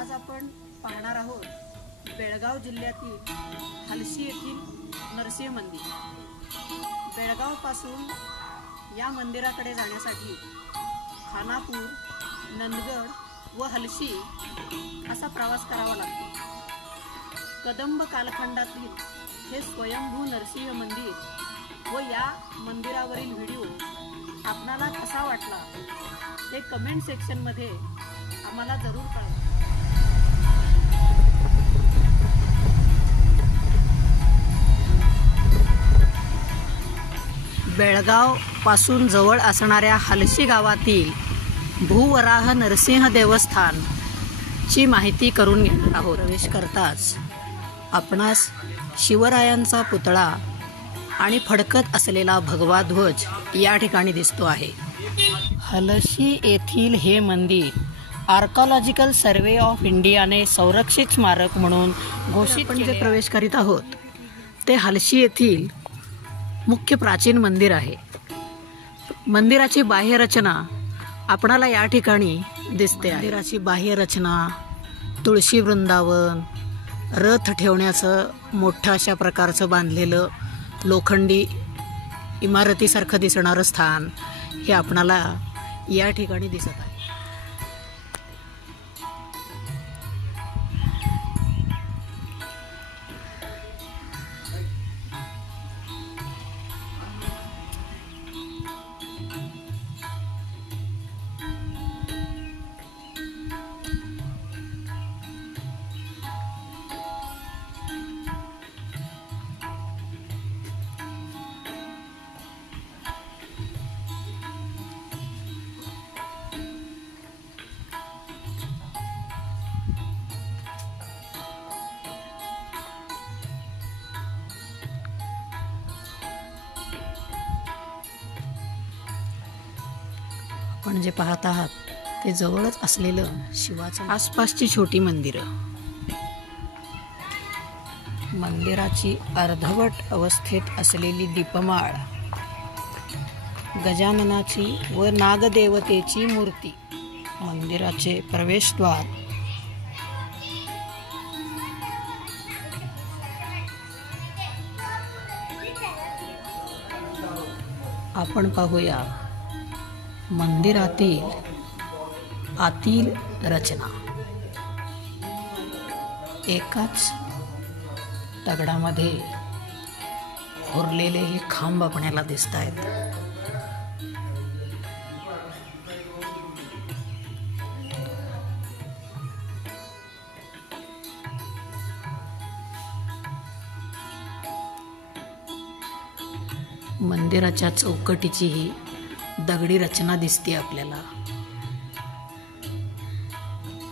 आज आपण पाहणार आहोत बेळगाव जिल्ह्यातील हलशी येथील नरसिंह मंदिर। बेळगाव पासून या मंदिराकडे जाण्यासाठी खानापूर, नंदगड व हलशी असा प्रवास करावा लागतो। कदंब कालखंडातील हे स्वयंभू नरसिंह मंदिर व या मंदिरावरील व्हिडिओ आपणाला कसा वाटला ते कमेंट सेक्शन मध्ये आम्हाला जरूर कळवा। बेळगाव पासून जवळ असणाऱ्या हलशी गावातील भूवराह नरसिंह देवस्थान ची माहिती करून घेणार आहोत। प्रवेश करताच आपणास शिवरायांचा पुतळा आणि फडकत असलेला भगवा ध्वज या ठिकाणी दिसतो आहे। हलशी येथील हे मंदिर आर्किओलॉजिकल सर्वे ऑफ इंडियाने संरक्षित स्मारक म्हणून घोषित केले। जे प्रवेश करीत आहोत ते हलशी येथील मुख्य प्राचीन मंदिर आहे। मंदिराची बाह्य रचना आपणाला या ठिकाणी दिसते। मंदिराची बाह्य रचना तुळशी वृंदावन, रथ ठेवण्याचं मोठं अशा प्रकारचं बांधलेलं लोखंडी इमारतीसारखं दिसणारं स्थान हे आपणाला या ठिकाणी दिसत आहे। आपण जे पाहत आहात ते जवळच असलेलं शिवाचं आसपासची छोटी मंदिरं। मंदिराची अर्धवट अवस्थेत असलेली दीपमाळ, गजाननाची व नागदेवतेची मूर्ती, मंदिराचे प्रवेशद्वार, आपण पाहूया मंदिरातील आतील रचना। एकाच दगडामध्ये कोरलेले हे खांब आपल्याला दिसत आहेत। मंदिराच्या चौकटीची ही दगडी रचना दिसते आपल्याला।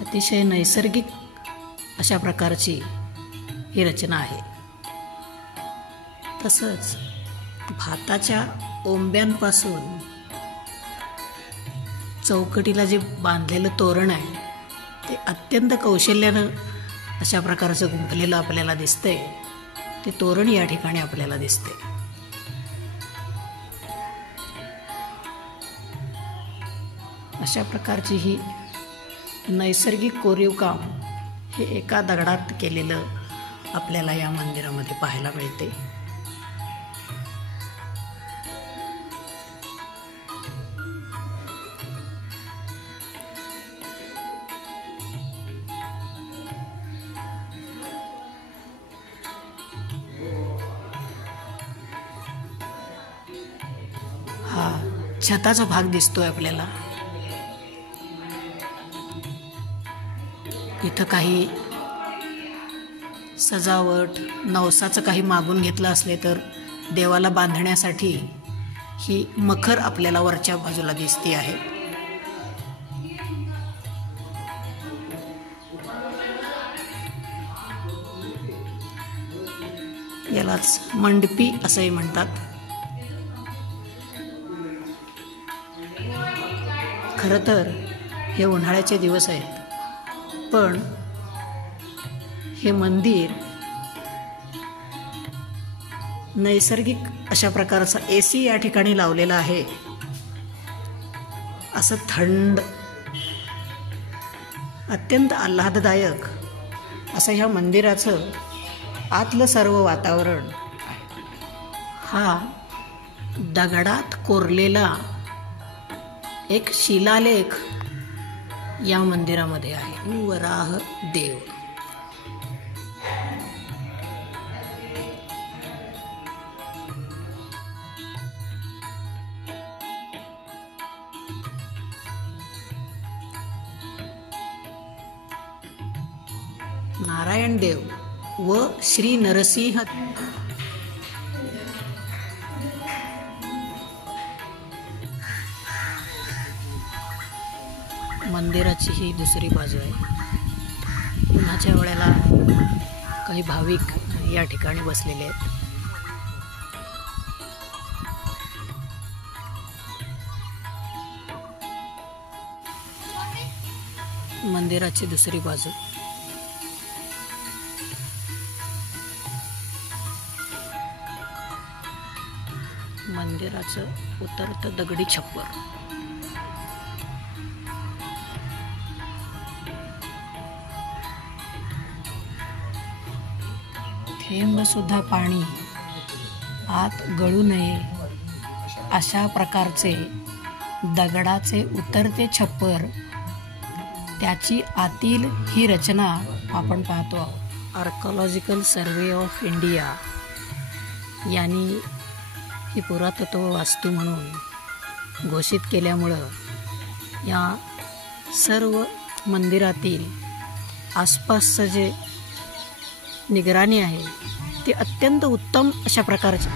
अतिशय नैसर्गिक अशा प्रकारची ही रचना आहे। तसंच भाताच्या ओंब्यांपासून चौकटीला जे बांधलेलं तोरण आहे ते अत्यंत कौशल्यानं अशा प्रकारचं गुंफलेलं आपल्याला दिसतंय। ते तोरण या ठिकाणी आपल्याला दिसते। अशा प्रकारची ही नैसर्गिक कोरीव काम हे एका दगडात केलेलं आपल्याला या मंदिरामध्ये पाहायला मिळते। हा छताचा भाग दिसतोय आपल्याला। इथं काही सजावट नवसाचं काही मागून घेतलं असले तर देवाला बांधण्यासाठी ही मखर आपल्याला वरच्या बाजूला दिसते आहे। यालाच मंडपी असंही म्हणतात। खरं तर हे उन्हाळ्याचे दिवस आहेत, पण हे मंदिर नैसर्गिक अशा प्रकारचा AC या ठिकाणी लावलेला आहे। असं थंड अत्यंत आल्हाददायक असं ह्या मंदिराचं आतलं सर्व वातावरण आहे. हा दगडात कोरलेला एक शिलालेख या मंदिरामध्ये आहे. वराह देव. नारायण देव व श्री नरसिंह मंदिराची ही दुसरी बाजू आहे. उन्हाच्या वेळेला काही भाविक या ठिकाणी बसलेले आहेत. मंदिराची दुसरी बाजू. मंदिराचं उतरतं दगडी छप्पर. थेंब सुद्धा पाणी आत गळू नये अशा प्रकारचे दगडाचे उतरते छप्पर, त्याची आतील ही रचना आपण पाहतो. आर्किओलॉजिकल सर्वे ऑफ इंडिया यांनी ही पुरातत्व वास्तू म्हणून घोषित केल्यामुळं या सर्व मंदिरातील आसपासचं जे निगराणी आहे ती अत्यंत उत्तम अशा प्रकारची